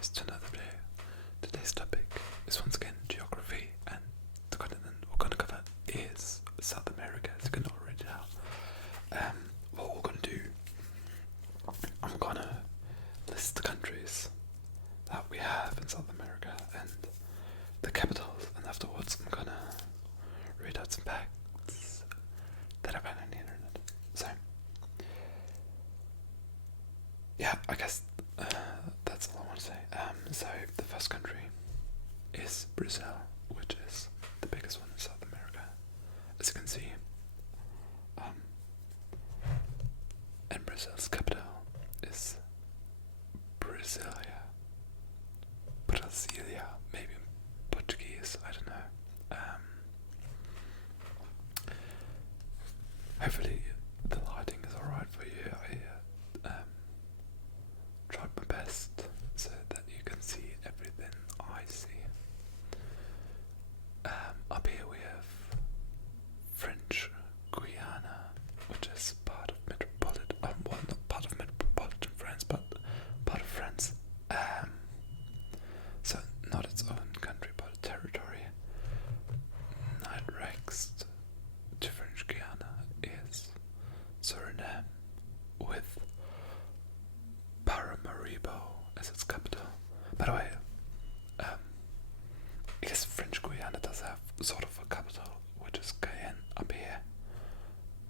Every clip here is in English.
guys to another video. Today's topic is once again geography, and the continent we're going to cover is South America, as you can already tell. What we're going to do, I'm going to list the countries that we have in South America and the capitals, and afterwards I'm going to read out some facts that I found on the internet. So, yeah, I guess that's all I want to say. So the first country is Brazil, which is the biggest one in South America, as you can see. And Brazil's capital is Brasilia. Brasilia, maybe in Portuguese, I don't know. Hopefully the lighting is alright for you. I tried my best so that you can see everything I see. Up here we have French Guiana, which is part of metropolitan, well, not part of metropolitan France, but part of France. So not its own country, but a territory. Next to French Guiana is Suriname, with Paramaribo as its capital. By the way, I guess French Guiana does have sort of a capital, which is Cayenne up here.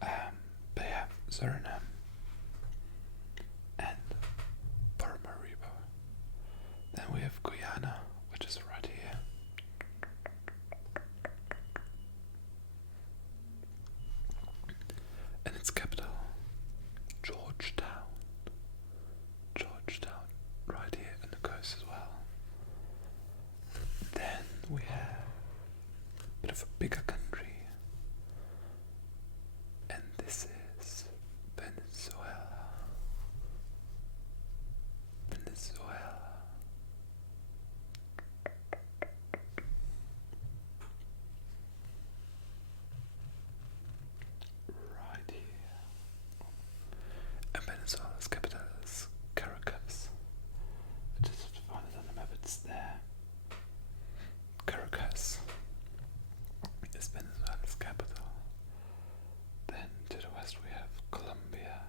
But yeah, Suriname and Paramaribo. Then we have Guyana, which is right here. And its capital, Georgetown. Georgetown, right here in the coast as well. Then we have a bit of a bigger country, and this is Venezuela. Venezuela. Right here. And Venezuela's capital is Caracas. I just have to find it on the map, it's there. Caracas is Venezuela's capital. Then to the west we have Colombia,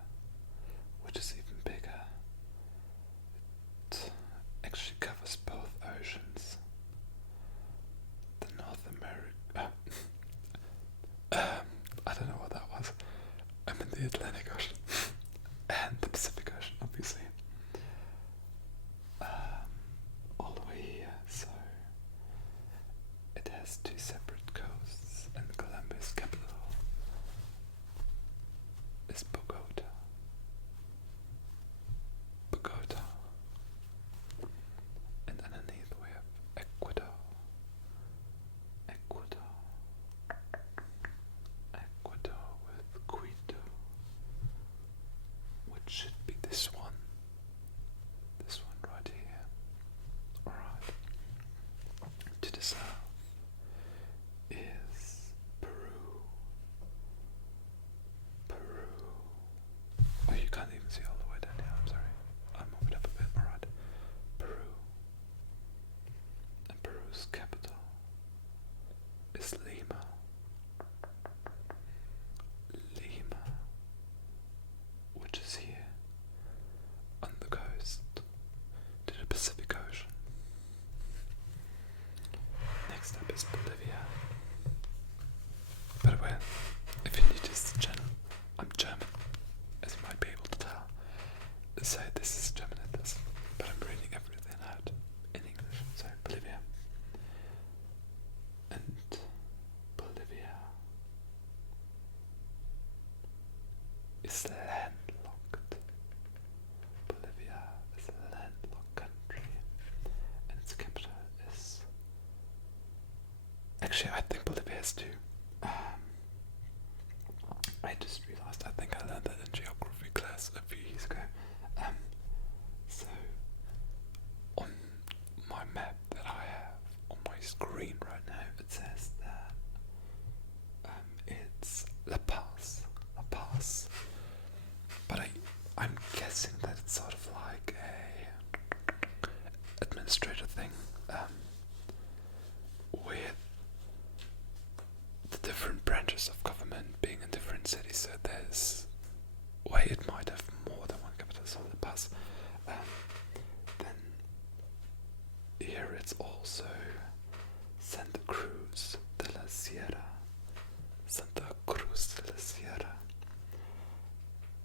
which is even bigger. It actually covers both oceans. The North America... I don't know what that was. I meant the Atlantic Ocean. And the Pacific Ocean, obviously. All the way here, so it has two separate coasts, and Colombia's capital is Bogota. Bogota. And underneath we have Ecuador. Ecuador. Ecuador with Quito, which should be this one. This one right here. Alright. To the south is Peru. Peru. Oh, you can't even see all the way down here, I'm sorry. I'll move it up a bit. Alright. Peru. And Peru's capital is Lima. Lima. Which is here on the coast to the Pacific Ocean. Next up is Bolivia. By the way, if you're new to this channel, I'm German, as you might be able to tell. So this is German at this, but I'm reading everything out in English. So Bolivia. And Bolivia is landlocked. Bolivia is a landlocked country, and its capital is... Actually, I think Bolivia has two. I just realized, I think I learned that in geography class a few years ago. So, on my map that I have on my screen right now, it says that it's La Paz. La Paz. But I'm guessing that it's sort of like a layers of government being in different cities, so there's way it might have more than one capital, so the bus. Then here it's also Santa Cruz de la Sierra. Santa Cruz de la Sierra.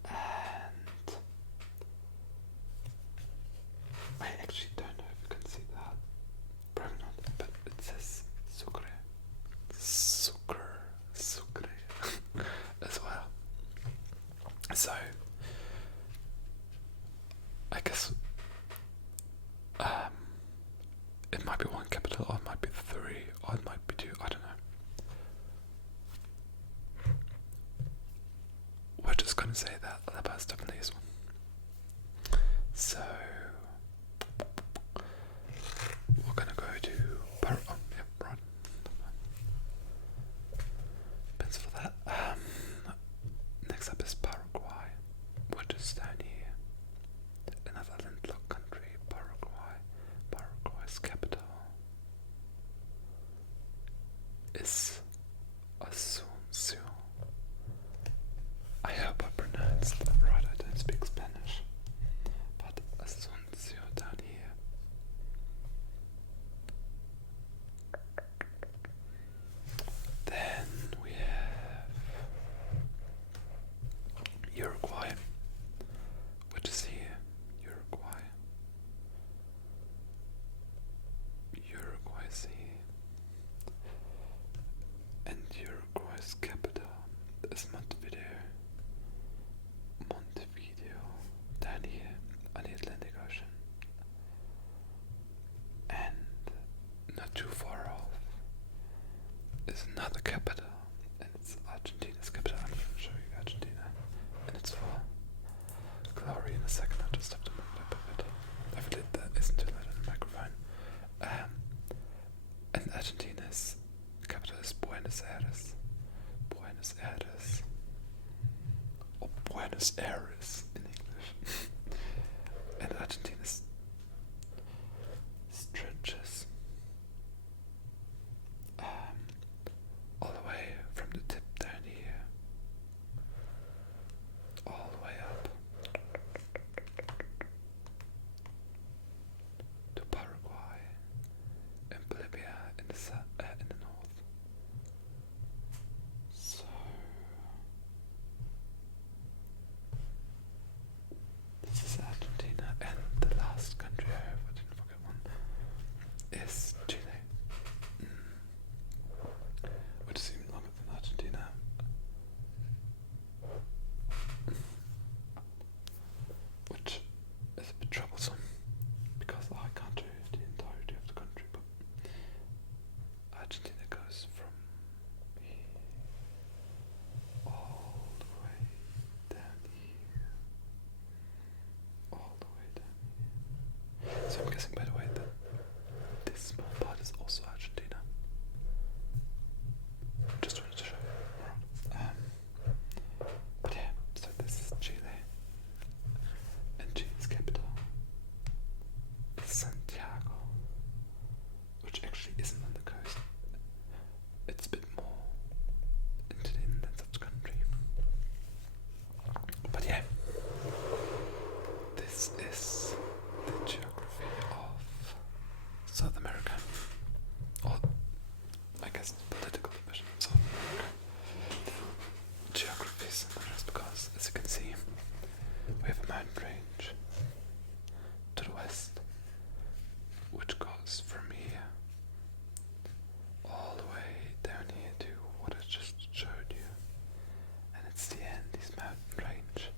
And I actually don't know if you can see that. Probably not, but it says Sucre. Sucre as well. So I guess it might be one capital, or it might be three, or it might be two, I don't know. We're just gonna say that the bus definitely is one. So we're gonna go to right. Thanks for that. Next up is Paraguay, which is down here. Another landlocked country, Paraguay. Paraguay's capital is Asunción. I hope I pronounced that right. I don't speak Spanish, but Asunción down here. Then we have Uruguay, which is here. Uruguay. Uruguay is here. And Uruguay's capital is Montevideo. Montevideo, down here on the Atlantic Ocean. And not too far off is another capital, and it's Argentina's capital. I'm going to show you Argentina in its full glory in a second. I just have to move up a bit. Hopefully that isn't too loud on the microphone. And Argentina's capital is Buenos Aires. Buenos Aires. Or Buenos Aires in English. And Argentina's stretches all the way from the tip down here, all the way up to Paraguay and Bolivia in the north. So this is Argentina, and the last country I hope I didn't forget one is Chile. Which is even longer than Argentina. Which is a bit troublesome because I can't do the entirety of the country, but Argentina goes from here all the way down here. All the way down here. So I'm guessing, by the way, that this small part is also Argentina. Just wanted to show you. But yeah, so this is Chile. And Chile's capital is Santiago, which actually isn't on the coast. It's a bit more into the inland of the country. But yeah, this is the geography of South America. Or I guess political division of South America. Geography is interesting because, as you can see, we have a mountain range to the west, which goes from here all the way down here to what I just showed you, and it's the Andes mountain range.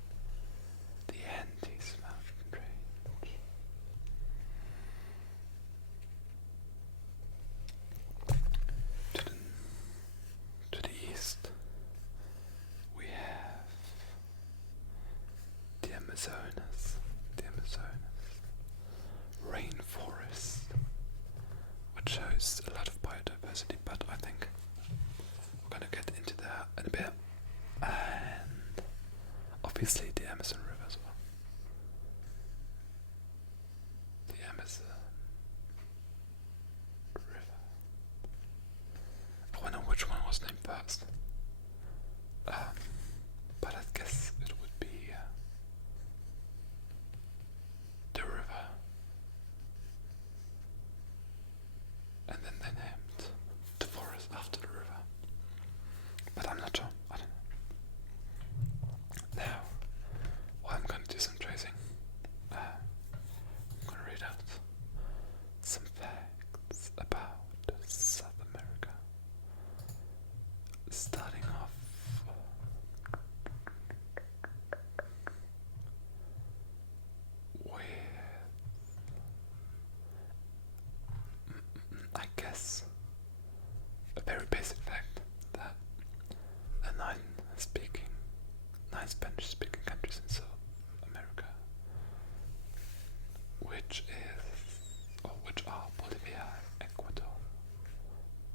The Andes mountain range. To the east, we have the Amazonas rainforest, which shows a lot of biodiversity, but I think we're going to get into that in a bit. And obviously the Amazon River as well. The Amazon River. I wonder which one was named first. is a very basic fact that the nine Spanish-speaking countries in South America, which are Bolivia, Ecuador,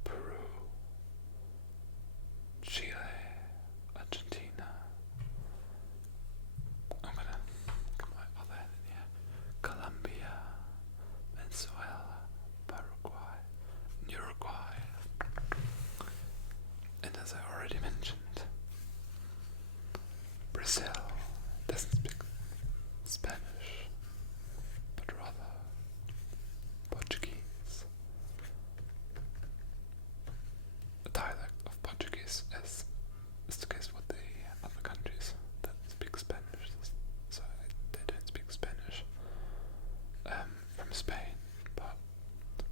Peru, Chile, Argentina. I'm gonna get my other hand in here. Colombia, Venezuela, Paraguay, Uruguay, and as I already mentioned, Brazil doesn't speak Spanish, but rather Portuguese. A dialect of Portuguese is the case with the other countries that speak Spanish, so they don't speak Spanish from Spain, but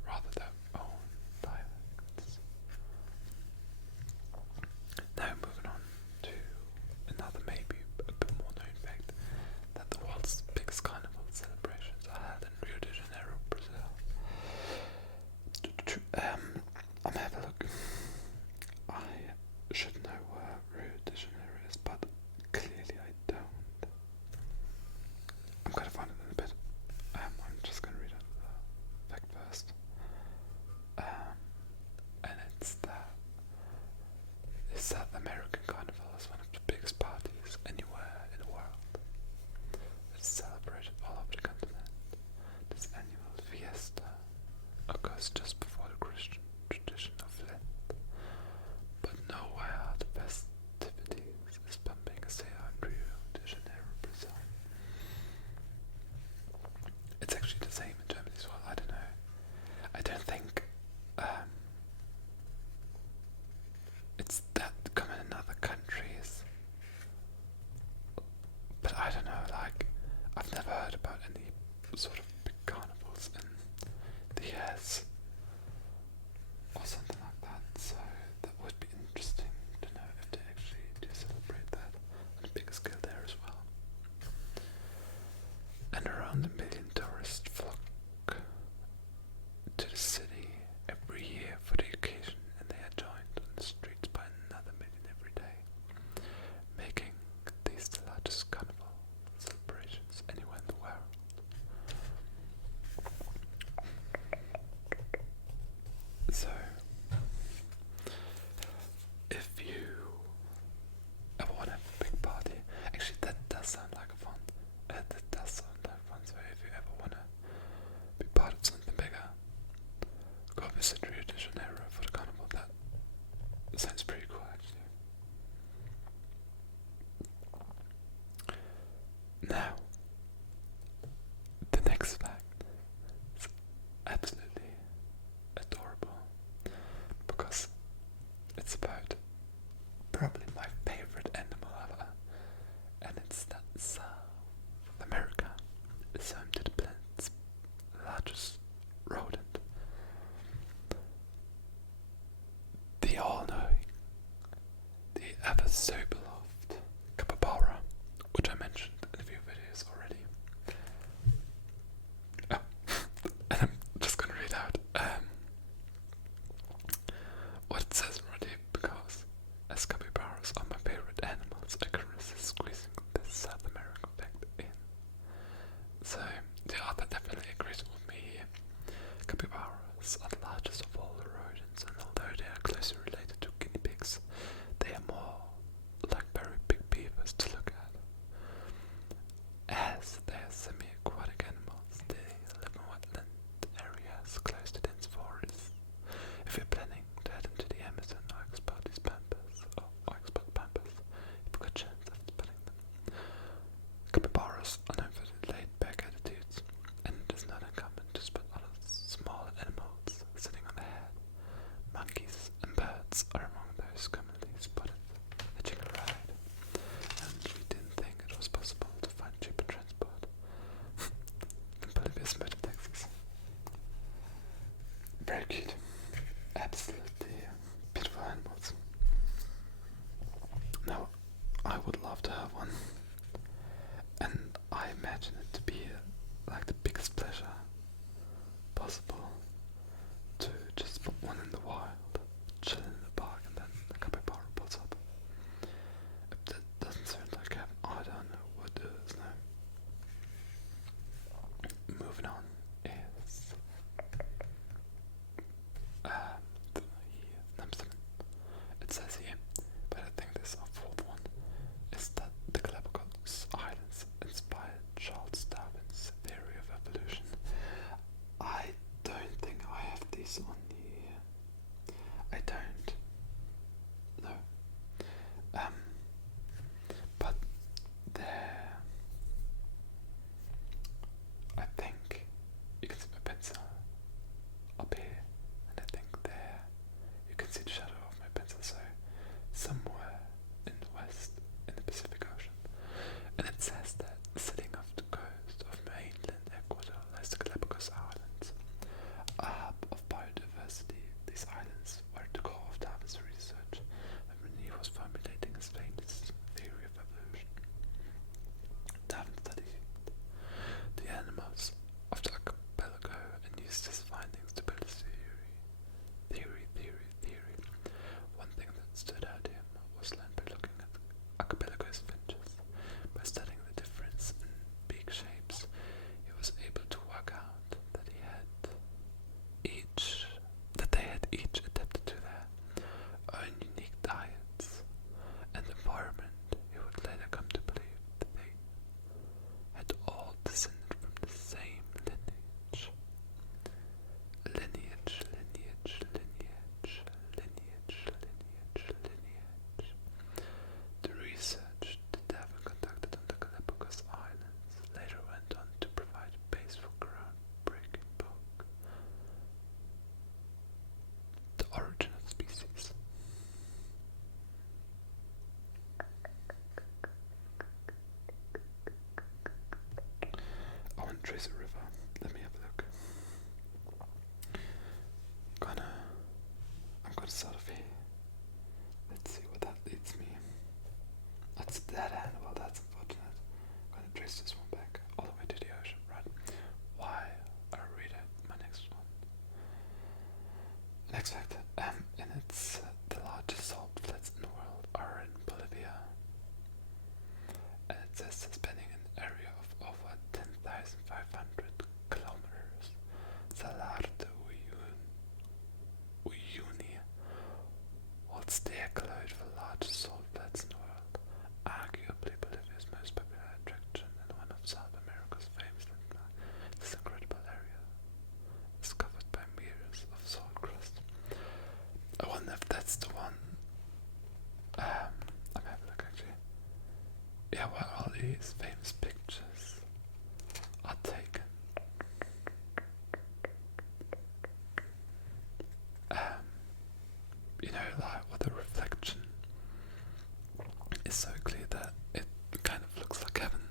rather their own dialects. Now moving on to another maybe a bit more known fact, that the world's biggest carnival celebrations are held in Rio de Janeiro, Brazil. I'm gonna have a look. I should know where Rio de Janeiro is, but clearly I don't. I'm gonna find it in a bit. I'm just gonna read out the fact first. And it's that the South American Carnival is one of the biggest parties anywhere in the world. It's celebrated all over the continent. This annual fiesta occurs just before the Christian tradition of Lent, but nowhere the festivities is pumping a sail in Rio de Janeiro, Brazil. It's actually the same in Germany as well. I don't know. I don't think it's that common in other countries, but I don't know, like, I've never heard about any sort of big carnivals in the US or something like that, so that would be interesting to know if they actually do celebrate that on a bigger scale there as well. And around 1 million tourists flock to the city every year for the occasion, and they are joined on the streets by another million every day, making these the largest carnival celebrations anywhere in the world. So, if you ever want to have a big party, actually that does sound like a fun. So if you ever want to be part of something bigger, go visit Rio de Janeiro for the carnival. That sounds pretty cool, actually. Now, the next fact is absolutely adorable, because it's about probably my favorite animal ever, and it's that South America is home to the planet's largest rodent, the all-knowing, the ever so beloved capybara, which I mentioned in a few videos already. And I'm just gonna read out what it says already, because as capybaras are my favorite animals, I can resist squeezing this South American fact in. So the author definitely agrees with me here. Capybaras are the largest of all the rodents, and although they are closely related to guinea pigs, they are more like very big beavers to look at. As they are semi-aquatic animals, they live in wetland areas close to dense forests. If you're planning to head into the Amazon or export these pampas, you've got a chance of spotting them. Capybaras are known for their laid-back attitudes, and it is not uncommon to spot other small animals sitting on their head. Monkeys and birds are among those commonly spotted hitching a ride, and we didn't think it was possible to find cheaper transport than Bolivia's motor taxis. Very cute. Absolutely beautiful animals. Now, I would love to have one, and I imagine it to be like the biggest pleasure possible to just put one these on here. I don't know. But there, I think you can see my pencil up here, and I think there you can see the shadow of my pencil. So somewhere in the west, in the Pacific Ocean, and it says that sitting off the coast of mainland Ecuador lies the Galapagos Islands, a hub of biodiversity. These islands were at the core of Darwin's research when he was formulating his famous theory of evolution. Darwin studied the animals of the archipelago and used his findings to build his theory. One thing that stood out to him was learned by looking at archipelago's finches. By studying the difference in beak shapes, he was able to work out that they had each adapted to their own unique diets and environment. He would later come to believe that they had all descended from the same lineage. The research that Darwin conducted on the Galapagos Islands later went on to provide a base for a groundbreaking book, The Origin of Species. I want to trace a river. Let me have a look. I'm gonna start off here. Let's see what that leads me. That's a dead end. Well, that's unfortunate. I'm gonna trace this one back all the way to the ocean, right? Why? I'll read out my next one. Next fact. And it's the largest salt flats in the world are in Bolivia. And it says spanning an area of over 10,500 kilometers. Salar de Uyuni holds the accolade for the largest salt flats in the world, arguably Bolivia's most popular attraction and one of South America's famous landmarks. This incredible area is covered by meters of salt crust. I wonder if that's the one. I'm having a look actually. Yeah, where all these famous pictures are taken. Like with the reflection is so clear that it kind of looks like heaven.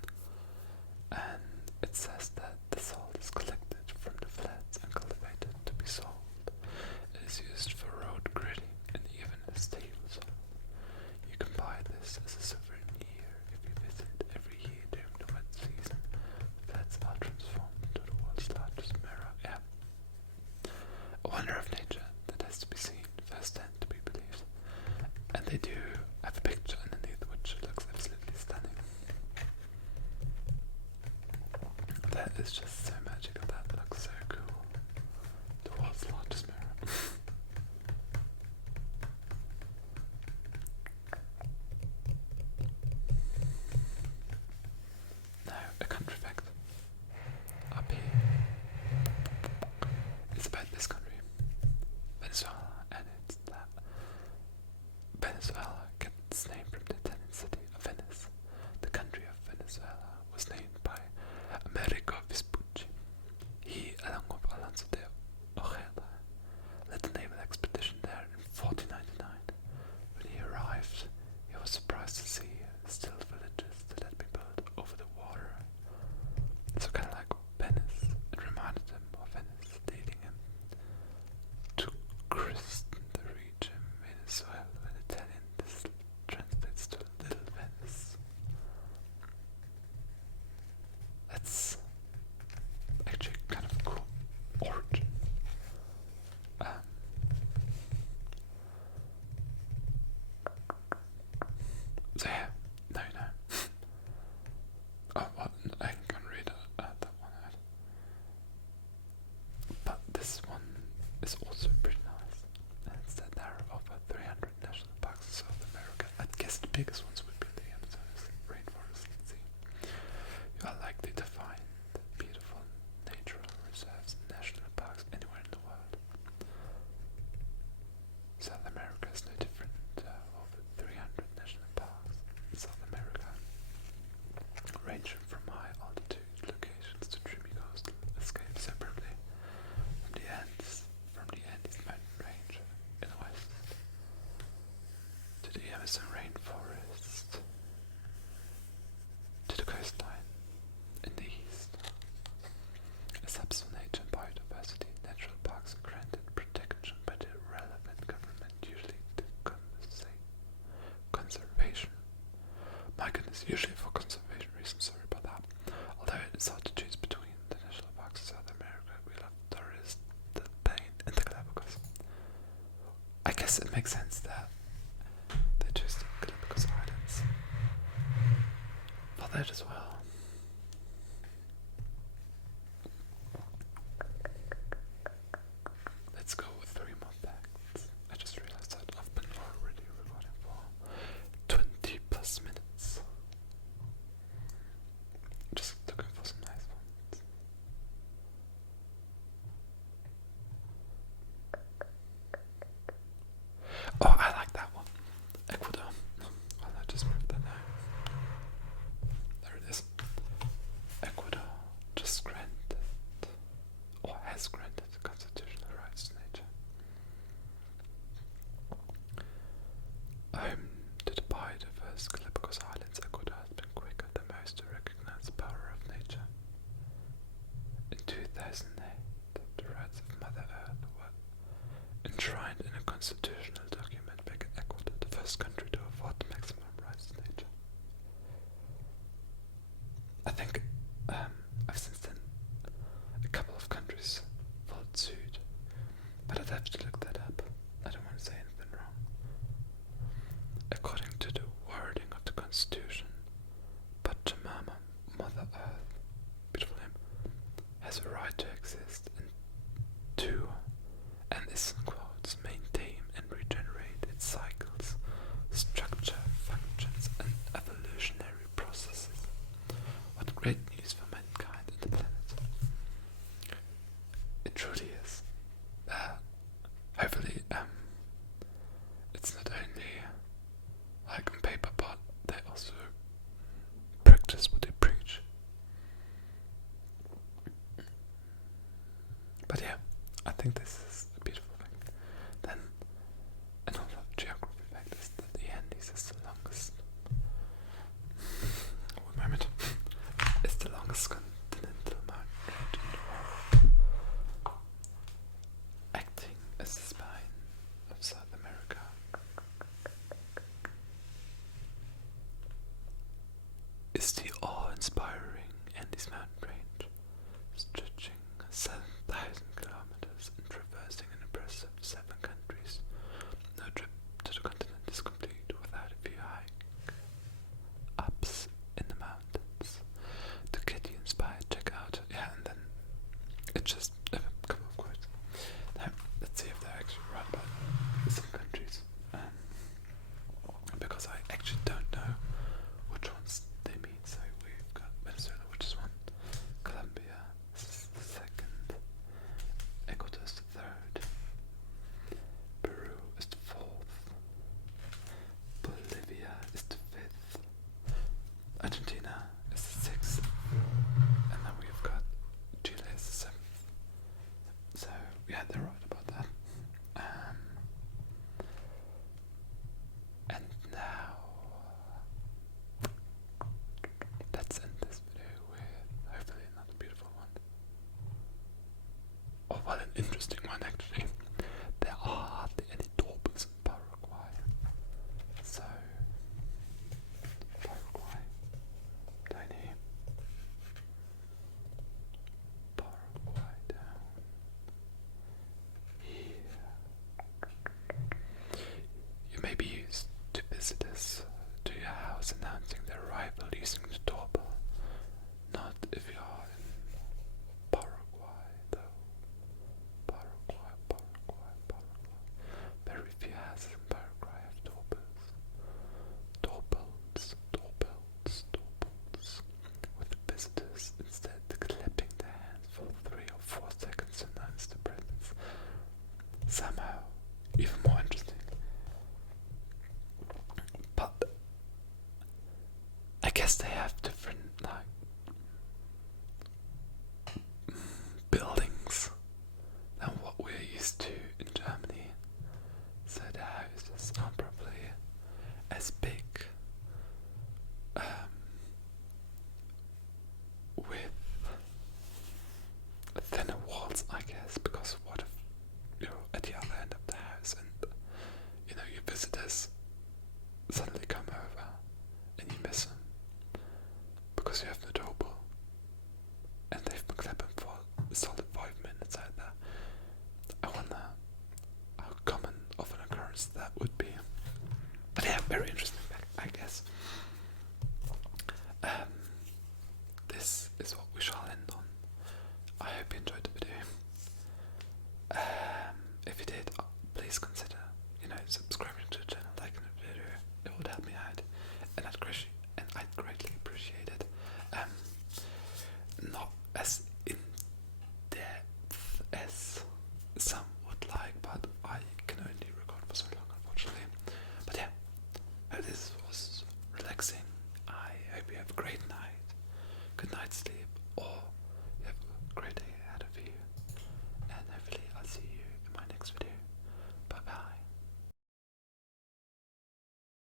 And it says that the salt is collected from the flats and cultivated to be sold. It is used for road gritting and even as table salt. You can buy this as a souvenir if you visit every year during the wet season. The flats are transformed into the world's largest mirror. Yeah. A wonder of nature that has to be seen firsthand to be believed. And they do have a picture underneath which looks absolutely stunning. That is just so magical. That looks so cool. The world's largest mirror. Now, a country fact. Up here is about this country, Venezuela, and it's that Venezuela gets its name from the Italian city of Venice. The country of Venezuela was named by Amerigo Vespucci. He, along with Alonso de Ojeda, led the naval expedition there in 1499. When he arrived, he was surprised to see still villages that had been built over the water. So kind of like Venice, it reminded him of Venice, leading him to christen the region Venezuela. In Italian, this translates to Little Venice. That's actually kind of a cool origin. So yeah, no. Oh, well, I can read that one out. But this one is also pretty nice. And it's that there are over 300 national parks in South America. I guess the biggest ones would be the Amazon rainforest. Let's see. You are likely to find beautiful natural reserves and national parks anywhere in the world. guess it makes sense that they chose the Galapagos Islands for that as well. Let's go with 3 more facts. I just realized that I've been already recording for 20 plus minutes. Just looking for some nice ones. Oh, I like that one. Ecuador. Well, I just moved that now. There it is. Ecuador just granted, or has granted, constitutional rights to nature. Home to the biodiverse Galapagos Islands, Ecuador has been quicker than most to recognize the power of nature. In 2008, the rights of Mother Earth were enshrined in a constitutional document, making Ecuador the first country to afford maximum rights to nature. I think I've since then a couple of countries followed suit, but I'd have to look that up. I don't want to say anything wrong. According to the wording of the Constitution, Pachamama, Mother Earth, beautiful name, has a right to exist and is, quotes, maintain and regenerate its cycles, structure, functions, and evolutionary processes. What great news for mankind and the planet. It truly is. Hopefully, it's not only like on paper, but they also practice what they preach. But yeah, I think this is a beautiful thing. Then another geography fact is that the Andes is the longest. One moment. It's the longest continental mountain range in the world, acting as the spine of South America. Is the awe-inspiring Andes mountain range, stretching 7,000 kilometers and traversing an impressive 7 countries. No trip to the continent is complete without a few ups in the mountains. To get you inspired, check out, and then it's just a couple of quotes. Now, let's see if they're actually right about some countries, because I actually don't know which ones they mean. So we've got Venezuela, which is 1, Colombia is the 2nd, Ecuador is the 3rd, Peru is the 4th, Bolivia is the 5th, Argentina is the 6th, and then we've got Chile is the 7th. So yeah, they're right about that. And now let's end this video with hopefully another beautiful one. Oh, well, an interesting one actually. There are hardly any daubers in Paraguay. So, Paraguay, tiny. Paraguay down here. You may be used to visitors to your house announcing their arrival using the doorbell. Not if you are in Paraguay, though. Paraguay. hope you enjoyed the video. If you did, please consider, subscribing to the channel, liking the video. It would help me out, and I'd greatly appreciate it. Not as in depth as some would like, but I can only record for so long, unfortunately. But yeah, hope this was relaxing. I hope you have a great night, good night's sleep, or you have a great day